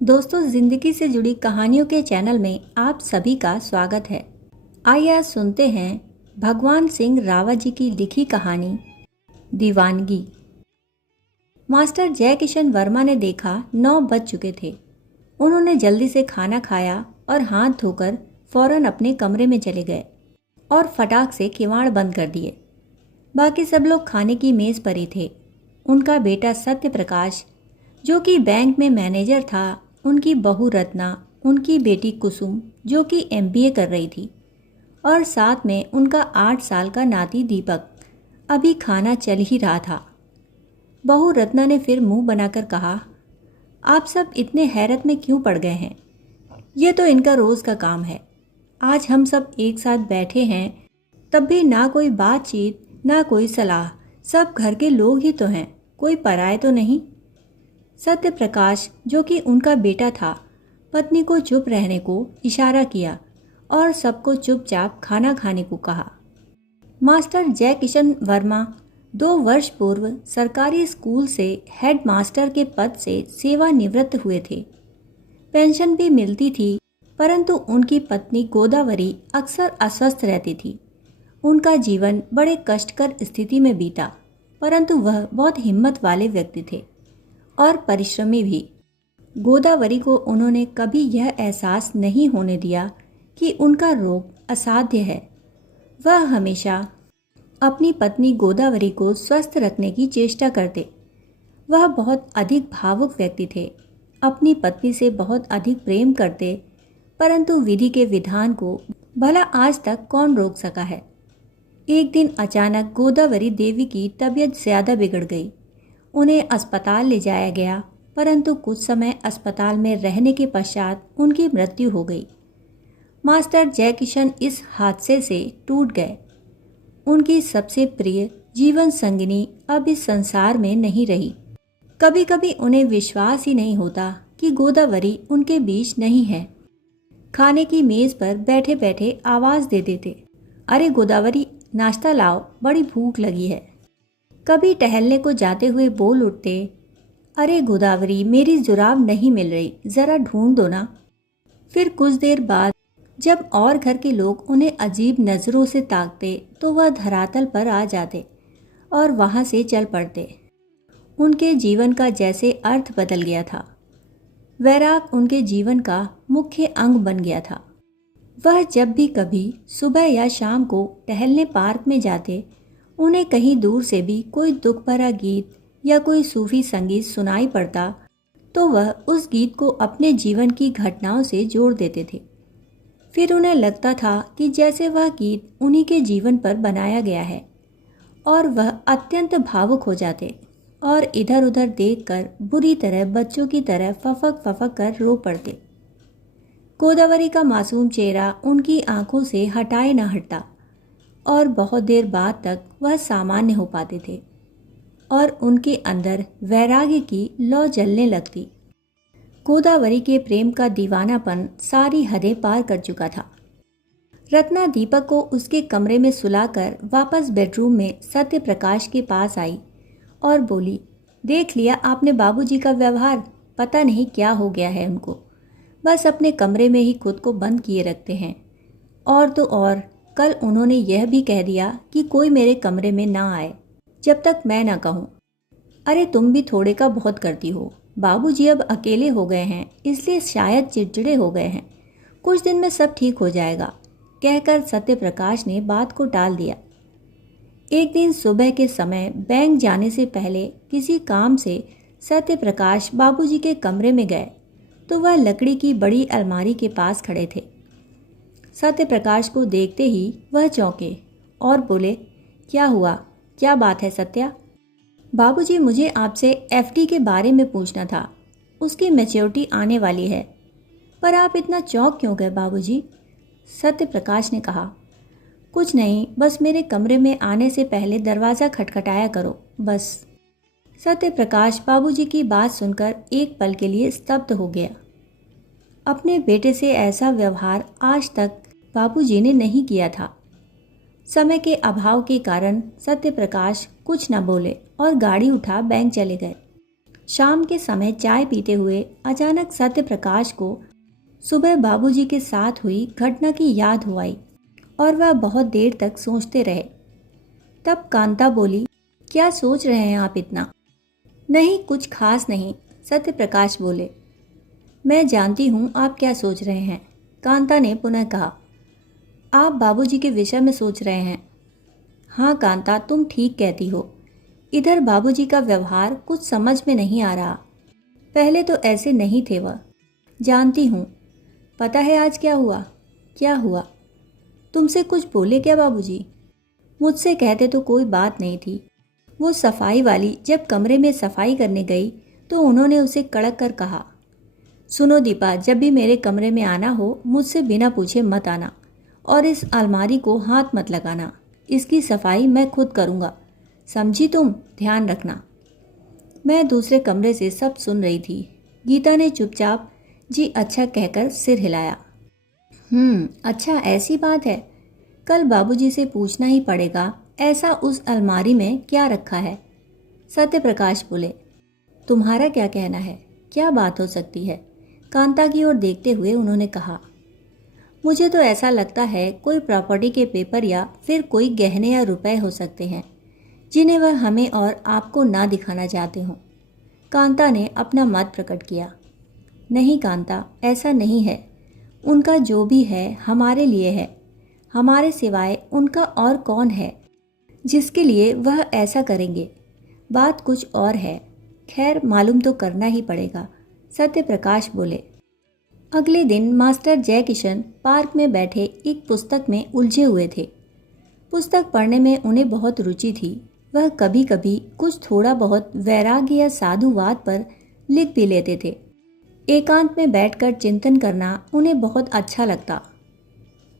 दोस्तों, जिंदगी से जुड़ी कहानियों के चैनल में आप सभी का स्वागत है। आइए आज सुनते हैं भगवान सिंह रावत जी की लिखी कहानी दीवानगी। मास्टर जय किशन वर्मा ने देखा 9 बज चुके थे। उन्होंने जल्दी से खाना खाया और हाथ धोकर फौरन अपने कमरे में चले गए और फटाक से किवाड़ बंद कर दिए। बाकी सब लोग खाने की मेज पर ही थे। उनका बेटा सत्य प्रकाश, जो कि बैंक में मैनेजर था, उनकी बहू रत्ना, उनकी बेटी कुसुम जो कि एमबीए कर रही थी, और साथ में उनका 8 साल का नाती दीपक अभी खाना चल ही रहा था। बहू रत्ना ने फिर मुंह बनाकर कहा, आप सब इतने हैरत में क्यों पड़ गए हैं? ये तो इनका रोज़ का काम है। आज हम सब एक साथ बैठे हैं, तब भी ना कोई बातचीत ना कोई सलाह। सब घर के लोग ही तो हैं, कोई पराये तो नहीं। सत्य प्रकाश, जो कि उनका बेटा था, पत्नी को चुप रहने को इशारा किया और सबको चुपचाप खाना खाने को कहा। मास्टर जय किशन वर्मा 2 वर्ष पूर्व सरकारी स्कूल से हेड मास्टर के पद से सेवानिवृत्त हुए थे। पेंशन भी मिलती थी, परंतु उनकी पत्नी गोदावरी अक्सर अस्वस्थ रहती थी। उनका जीवन बड़े कष्टकर स्थिति में बीता, परंतु वह बहुत हिम्मत वाले व्यक्ति थे और परिश्रमी भी। गोदावरी को उन्होंने कभी यह एहसास नहीं होने दिया कि उनका रोग असाध्य है। वह हमेशा अपनी पत्नी गोदावरी को स्वस्थ रखने की चेष्टा करते। वह बहुत अधिक भावुक व्यक्ति थे, अपनी पत्नी से बहुत अधिक प्रेम करते, परंतु विधि के विधान को भला आज तक कौन रोक सका है। एक दिन अचानक गोदावरी देवी की तबीयत ज़्यादा बिगड़ गई। उन्हें अस्पताल ले जाया गया, परंतु कुछ समय अस्पताल में रहने के पश्चात उनकी मृत्यु हो गई। मास्टर जय किशन इस हादसे से टूट गए। उनकी सबसे प्रिय जीवन संगिनी अब इस संसार में नहीं रही। कभी कभी उन्हें विश्वास ही नहीं होता कि गोदावरी उनके बीच नहीं है। खाने की मेज पर बैठे बैठे आवाज़ दे देते, अरे गोदावरी, नाश्ता लाओ, बड़ी भूख लगी है। कभी टहलने को जाते हुए बोल उठते, अरे गोदावरी, मेरी जुराब नहीं मिल रही, ज़रा ढूंढ दो ना। फिर कुछ देर बाद जब और घर के लोग उन्हें अजीब नज़रों से ताकते तो वह धरातल पर आ जाते और वहाँ से चल पड़ते। उनके जीवन का जैसे अर्थ बदल गया था। वैराग उनके जीवन का मुख्य अंग बन गया था। वह जब भी कभी सुबह या शाम को टहलने पार्क में जाते, उन्हें कहीं दूर से भी कोई दुख भरा गीत या कोई सूफी संगीत सुनाई पड़ता तो वह उस गीत को अपने जीवन की घटनाओं से जोड़ देते थे। फिर उन्हें लगता था कि जैसे वह गीत उन्हीं के जीवन पर बनाया गया है, और वह अत्यंत भावुक हो जाते और इधर उधर देखकर बुरी तरह बच्चों की तरह फफक फफक कर रो पड़ते। गोदावरी का मासूम चेहरा उनकी आंखों से हटाए न हटता और बहुत देर बाद तक वह सामान्य हो पाते थे और उनके अंदर वैराग्य की लौ जलने लगती। गोदावरी के प्रेम का दीवानापन सारी हदें पार कर चुका था। रत्ना दीपक को उसके कमरे में सुलाकर वापस बेडरूम में सत्य प्रकाश के पास आई और बोली, देख लिया आपने बाबूजी का व्यवहार, पता नहीं क्या हो गया है उनको। बस अपने कमरे में ही खुद को बंद किए रखते हैं। और तो और कल उन्होंने यह भी कह दिया कि कोई मेरे कमरे में ना आए जब तक मैं ना कहूँ। अरे तुम भी थोड़े का बहुत करती हो। बाबूजी अब अकेले हो गए हैं, इसलिए शायद चिड़चिड़े हो गए हैं। कुछ दिन में सब ठीक हो जाएगा, कहकर सत्य प्रकाश ने बात को टाल दिया। एक दिन सुबह के समय बैंक जाने से पहले किसी काम से सत्य प्रकाश बाबूजी के कमरे में गए तो वह लकड़ी की बड़ी अलमारी के पास खड़े थे। सत्य प्रकाश को देखते ही वह चौंके और बोले, क्या हुआ, क्या बात है सत्या? बाबूजी, मुझे आपसे एफडी के बारे में पूछना था। उसकी मैच्योरिटी आने वाली है। पर आप इतना चौंक क्यों गए बाबूजी? सत्य प्रकाश ने कहा, कुछ नहीं, बस मेरे कमरे में आने से पहले दरवाज़ा खटखटाया करो, बस। सत्य प्रकाश बाबूजी की बात सुनकर एक पल के लिए स्तब्ध हो गया। अपने बेटे से ऐसा व्यवहार आज तक बाबूजी ने नहीं किया था। समय के अभाव के कारण सत्य प्रकाश कुछ न बोले और गाड़ी उठा बैंक चले गए। शाम के समय चाय पीते हुए अचानक सत्य प्रकाश को सुबह बाबूजी के साथ हुई घटना की याद हो आई और वह बहुत देर तक सोचते रहे। तब कांता बोली, क्या सोच रहे हैं आप इतना? नहीं, कुछ खास नहीं, सत्य प्रकाश बोले। मैं जानती हूँ आप क्या सोच रहे हैं, कांता ने पुनः कहा। आप बाबूजी के विषय में सोच रहे हैं। हाँ कांता, तुम ठीक कहती हो। इधर बाबूजी का व्यवहार कुछ समझ में नहीं आ रहा। पहले तो ऐसे नहीं थे वह। जानती हूँ। पता है आज क्या हुआ? क्या हुआ? तुमसे कुछ बोले क्या बाबूजी? मुझसे कहते तो कोई बात नहीं थी। वो सफाई वाली जब कमरे में सफाई करने गई तो उन्होंने उसे कड़क कर कहा, सुनो दीपा, जब भी मेरे कमरे में आना हो मुझसे बिना पूछे मत आना और इस अलमारी को हाथ मत लगाना। इसकी सफाई मैं खुद करूँगा, समझी तुम? ध्यान रखना। मैं दूसरे कमरे से सब सुन रही थी। गीता ने चुपचाप जी अच्छा कहकर सिर हिलाया। अच्छा, ऐसी बात है। कल बाबूजी से पूछना ही पड़ेगा ऐसा उस अलमारी में क्या रखा है। सत्य प्रकाश बोले, तुम्हारा क्या कहना है? क्या बात हो सकती है? कांता की ओर देखते हुए उन्होंने कहा, मुझे तो ऐसा लगता है कोई प्रॉपर्टी के पेपर या फिर कोई गहने या रुपए हो सकते हैं जिन्हें वह हमें और आपको ना दिखाना चाहते हों। कांता ने अपना मत प्रकट किया। नहीं कांता, ऐसा नहीं है। उनका जो भी है हमारे लिए है। हमारे सिवाय उनका और कौन है जिसके लिए वह ऐसा करेंगे? बात कुछ और है। खैर, मालूम तो करना ही पड़ेगा, सत्य प्रकाश बोले। अगले दिन मास्टर जयकिशन पार्क में बैठे एक पुस्तक में उलझे हुए थे। पुस्तक पढ़ने में उन्हें बहुत रुचि थी। वह कभी कभी कुछ थोड़ा बहुत वैराग्य या साधुवाद पर लिख भी लेते थे। एकांत में बैठकर चिंतन करना उन्हें बहुत अच्छा लगता।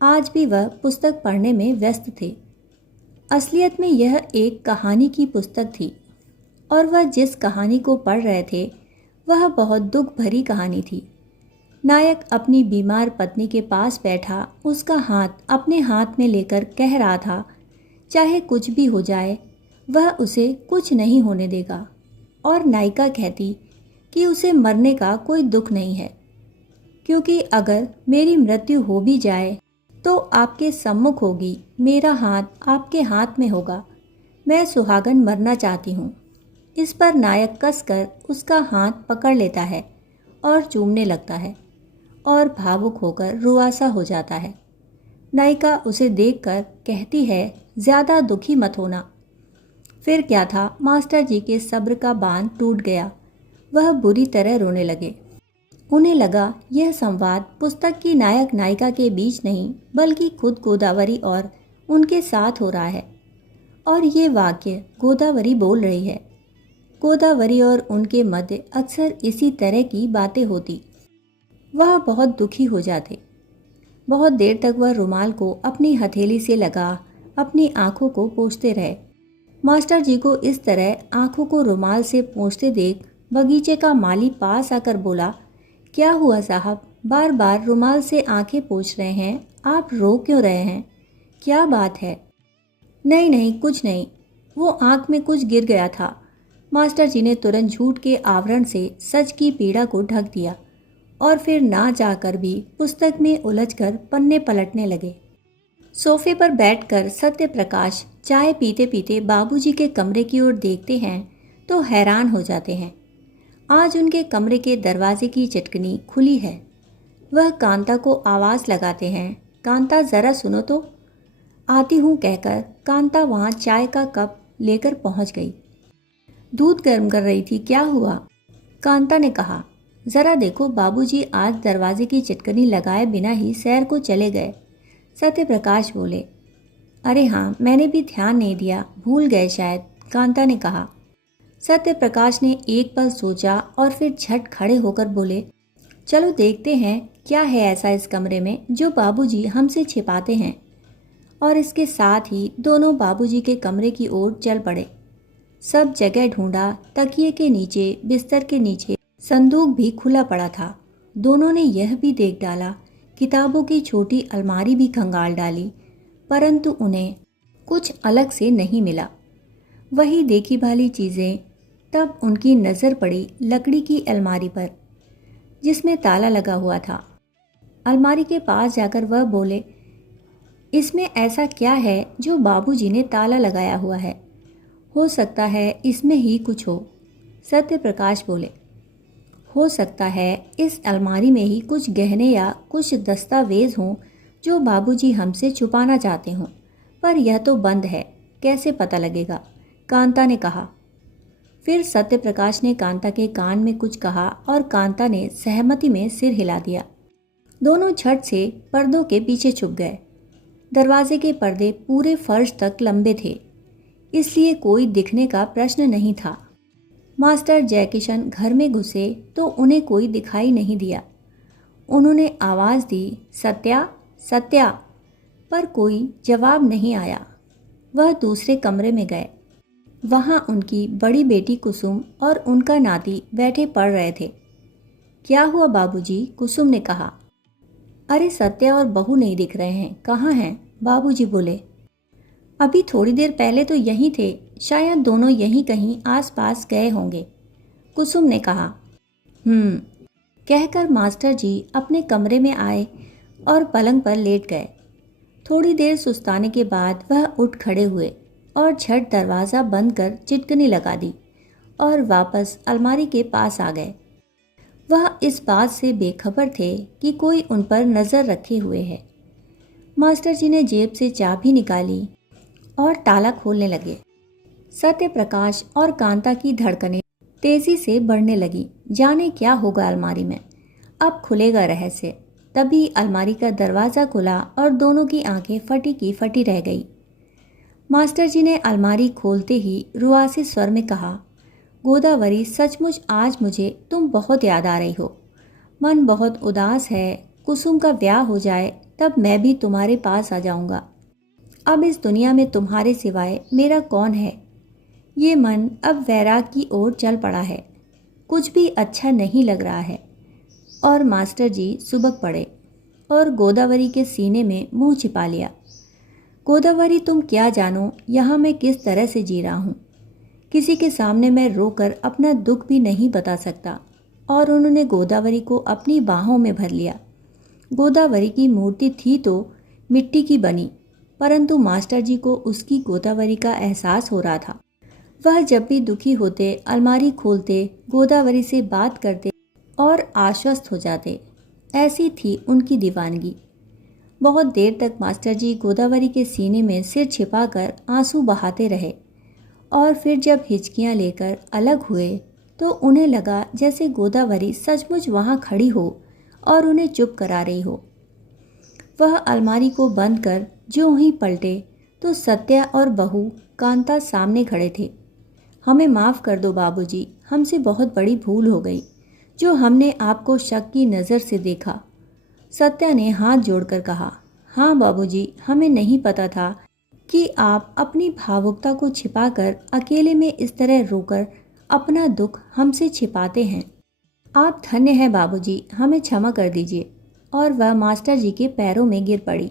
आज भी वह पुस्तक पढ़ने में व्यस्त थे। असलियत में यह एक कहानी की पुस्तक थी और वह जिस कहानी को पढ़ रहे थे वह बहुत दुख भरी कहानी थी। नायक अपनी बीमार पत्नी के पास बैठा उसका हाथ अपने हाथ में लेकर कह रहा था, चाहे कुछ भी हो जाए वह उसे कुछ नहीं होने देगा। और नायिका कहती कि उसे मरने का कोई दुख नहीं है, क्योंकि अगर मेरी मृत्यु हो भी जाए तो आपके सम्मुख होगी, मेरा हाथ आपके हाथ में होगा। मैं सुहागन मरना चाहती हूँ। इस पर नायक कसकर उसका हाथ पकड़ लेता है और चूमने लगता है और भावुक होकर रुआसा हो जाता है। नायिका उसे देखकर कहती है, ज़्यादा दुखी मत होना। फिर क्या था, मास्टर जी के सब्र का बांध टूट गया। वह बुरी तरह रोने लगे। उन्हें लगा यह संवाद पुस्तक की नायक नायिका के बीच नहीं बल्कि खुद गोदावरी और उनके साथ हो रहा है। और ये वाक्य गोदावरी बोल रही है। गोदावरी और उनके मध्य अक्सर इसी तरह की बातें होती। वह बहुत दुखी हो जाते। बहुत देर तक वह रुमाल को अपनी हथेली से लगा अपनी आंखों को पोंछते रहे। मास्टर जी को इस तरह आंखों को रुमाल से पोंछते देख बगीचे का माली पास आकर बोला, क्या हुआ साहब, बार बार रुमाल से आंखें पोंछ रहे हैं, आप रो क्यों रहे हैं? क्या बात है? नहीं नहीं, कुछ नहीं, वो आंख में कुछ गिर गया था। मास्टर जी ने तुरंत झूठ के आवरण से सच की पीड़ा को ढक दिया और फिर ना चाहकर भी पुस्तक में उलझकर पन्ने पलटने लगे। सोफे पर बैठकर सत्य प्रकाश चाय पीते पीते बाबूजी के कमरे की ओर देखते हैं तो हैरान हो जाते हैं। आज उनके कमरे के दरवाजे की चटकनी खुली है। वह कांता को आवाज़ लगाते हैं, कांता ज़रा सुनो तो। आती हूँ कहकर कांता वहाँ चाय का कप लेकर पहुँच गई। दूध गर्म कर रही थी, क्या हुआ? कांता ने कहा, ज़रा देखो बाबूजी आज दरवाजे की चटकनी लगाए बिना ही सैर को चले गए। सत्य प्रकाश बोले, अरे हाँ, मैंने भी ध्यान नहीं दिया, भूल गए शायद, कांता ने कहा। सत्य प्रकाश ने एक पल सोचा और फिर झट खड़े होकर बोले, चलो देखते हैं क्या है ऐसा इस कमरे में जो बाबूजी हमसे छिपाते हैं। और इसके साथ ही दोनों बाबूजी के कमरे की ओर चल पड़े। सब जगह ढूंढा, तकिए के नीचे, बिस्तर के नीचे, संदूक भी खुला पड़ा था। दोनों ने यह भी देख डाला, किताबों की छोटी अलमारी भी खंगाल डाली, परंतु उन्हें कुछ अलग से नहीं मिला। वही देखी भाली चीज़ें, तब उनकी नज़र पड़ी लकड़ी की अलमारी पर जिसमें ताला लगा हुआ था। अलमारी के पास जाकर वह बोले, इसमें ऐसा क्या है जो बाबूजी ने ताला लगाया हुआ है? हो सकता है इसमें ही कुछ हो। सत्य प्रकाश बोले, हो सकता है इस अलमारी में ही कुछ गहने या कुछ दस्तावेज हों जो बाबूजी हमसे छुपाना चाहते हों, पर यह तो बंद है, कैसे पता लगेगा? कांता ने कहा। फिर सत्य प्रकाश ने कांता के कान में कुछ कहा और कांता ने सहमति में सिर हिला दिया। दोनों झट से पर्दों के पीछे छुप गए। दरवाजे के पर्दे पूरे फर्श तक लंबे थे, इसलिए कोई दिखने का प्रश्न नहीं था। मास्टर जयकिशन घर में घुसे तो उन्हें कोई दिखाई नहीं दिया। उन्होंने आवाज़ दी, सत्या, सत्या, पर कोई जवाब नहीं आया। वह दूसरे कमरे में गए। वहाँ उनकी बड़ी बेटी कुसुम और उनका नाती बैठे पढ़ रहे थे। क्या हुआ बाबूजी? कुसुम ने कहा। अरे सत्या और बहू नहीं दिख रहे हैं, कहाँ हैं? बाबूजी बोले। अभी थोड़ी देर पहले तो यहीं थे, शायद दोनों यहीं कहीं आसपास गए होंगे, कुसुम ने कहा। कहकर मास्टर जी अपने कमरे में आए और पलंग पर लेट गए। थोड़ी देर सुस्ताने के बाद वह उठ खड़े हुए और झट दरवाज़ा बंद कर चिटकनी लगा दी और वापस अलमारी के पास आ गए। वह इस बात से बेखबर थे कि कोई उन पर नज़र रखे हुए है। मास्टर जी ने जेब से चाबी निकाली और ताला खोलने लगे। सत्य प्रकाश और कांता की धड़कनें तेजी से बढ़ने लगी। जाने क्या होगा अलमारी में, अब खुलेगा रहस्य। तभी अलमारी का दरवाज़ा खुला और दोनों की आंखें फटी की फटी रह गई। मास्टर जी ने अलमारी खोलते ही रुआसी स्वर में कहा, गोदावरी, सचमुच आज मुझे तुम बहुत याद आ रही हो। मन बहुत उदास है। कुसुम का ब्याह हो जाए तब मैं भी तुम्हारे पास आ जाऊंगा। अब इस दुनिया में तुम्हारे सिवाय मेरा कौन है? ये मन अब वैराग की ओर चल पड़ा है। कुछ भी अच्छा नहीं लग रहा है। और मास्टर जी सुबक पड़े और गोदावरी के सीने में मुंह छिपा लिया। गोदावरी, तुम क्या जानो यहाँ मैं किस तरह से जी रहा हूँ। किसी के सामने मैं रोकर अपना दुख भी नहीं बता सकता। और उन्होंने गोदावरी को अपनी बाहों में भर लिया। गोदावरी की मूर्ति थी तो मिट्टी की बनी, परंतु मास्टर जी को उसकी गोदावरी का एहसास हो रहा था। वह जब भी दुखी होते अलमारी खोलते, गोदावरी से बात करते और आश्वस्त हो जाते। ऐसी थी उनकी दीवानगी। बहुत देर तक मास्टर जी गोदावरी के सीने में सिर छिपाकर आंसू बहाते रहे और फिर जब हिचकियां लेकर अलग हुए तो उन्हें लगा जैसे गोदावरी सचमुच वहाँ खड़ी हो और उन्हें चुप करा रही हो। वह अलमारी को बंद कर जो ही पलटे तो सत्या और बहू कांता सामने खड़े थे। हमें माफ़ कर दो बाबूजी, हमसे बहुत बड़ी भूल हो गई जो हमने आपको शक की नज़र से देखा। सत्या ने हाथ जोड़कर कहा, हाँ बाबूजी, हमें नहीं पता था कि आप अपनी भावुकता को छिपाकर अकेले में इस तरह रोकर अपना दुख हमसे छिपाते हैं। आप धन्य हैं बाबूजी, हमें क्षमा कर दीजिए। और वह मास्टर जी के पैरों में गिर पड़ी।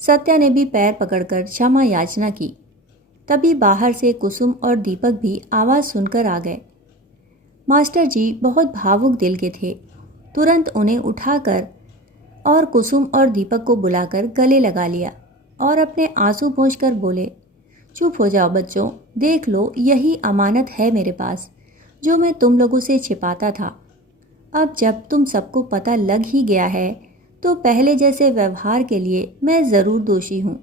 सत्या ने भी पैर पकड़कर क्षमा याचना की। तभी बाहर से कुसुम और दीपक भी आवाज़ सुनकर आ गए। मास्टर जी बहुत भावुक दिल के थे। तुरंत उन्हें उठाकर और कुसुम और दीपक को बुलाकर गले लगा लिया और अपने आंसू पोंछकर बोले, चुप हो जाओ बच्चों, देख लो यही अमानत है मेरे पास जो मैं तुम लोगों से छिपाता था। अब जब तुम सबको पता लग ही गया है तो पहले जैसे व्यवहार के लिए मैं ज़रूर दोषी हूँ,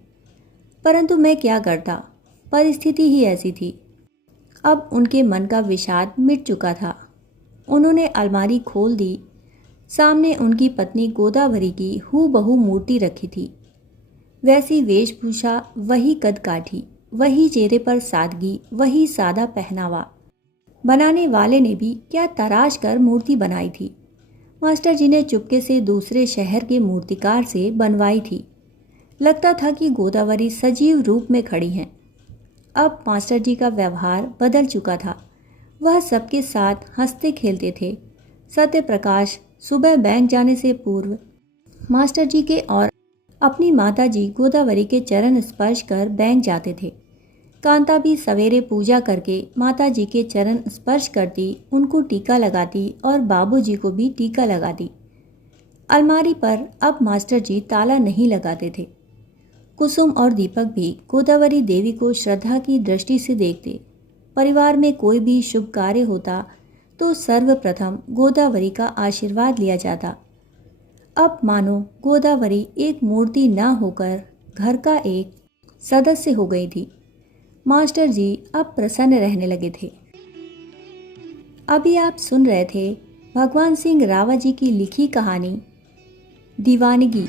परंतु मैं क्या करता, परिस्थिति ही ऐसी थी। अब उनके मन का विषाद मिट चुका था। उन्होंने अलमारी खोल दी। सामने उनकी पत्नी गोदावरी की हूबहू मूर्ति रखी थी। वैसी वेशभूषा, वही कद काठी, वही चेहरे पर सादगी, वही सादा पहनावा। बनाने वाले ने भी क्या तराश कर मूर्ति बनाई थी। मास्टर जी ने चुपके से दूसरे शहर के मूर्तिकार से बनवाई थी। लगता था कि गोदावरी सजीव रूप में खड़ी हैं। अब मास्टर जी का व्यवहार बदल चुका था। वह सबके साथ हंसते खेलते थे। सत्य प्रकाश सुबह बैंक जाने से पूर्व मास्टर जी के और अपनी माता जी गोदावरी के चरण स्पर्श कर बैंक जाते थे। कांता भी सवेरे पूजा करके माता जी के चरण स्पर्श करती, उनको टीका लगाती और बाबूजी को भी टीका लगाती। अलमारी पर अब मास्टर जी ताला नहीं लगाते थे। कुसुम और दीपक भी गोदावरी देवी को श्रद्धा की दृष्टि से देखते। परिवार में कोई भी शुभ कार्य होता तो सर्वप्रथम गोदावरी का आशीर्वाद लिया जाता। अब मानो गोदावरी एक मूर्ति न होकर घर का एक सदस्य हो गई थी। मास्टर जी अब प्रसन्न रहने लगे थे। अभी आप सुन रहे थे भगवान सिंह रावत जी की लिखी कहानी दीवानगी।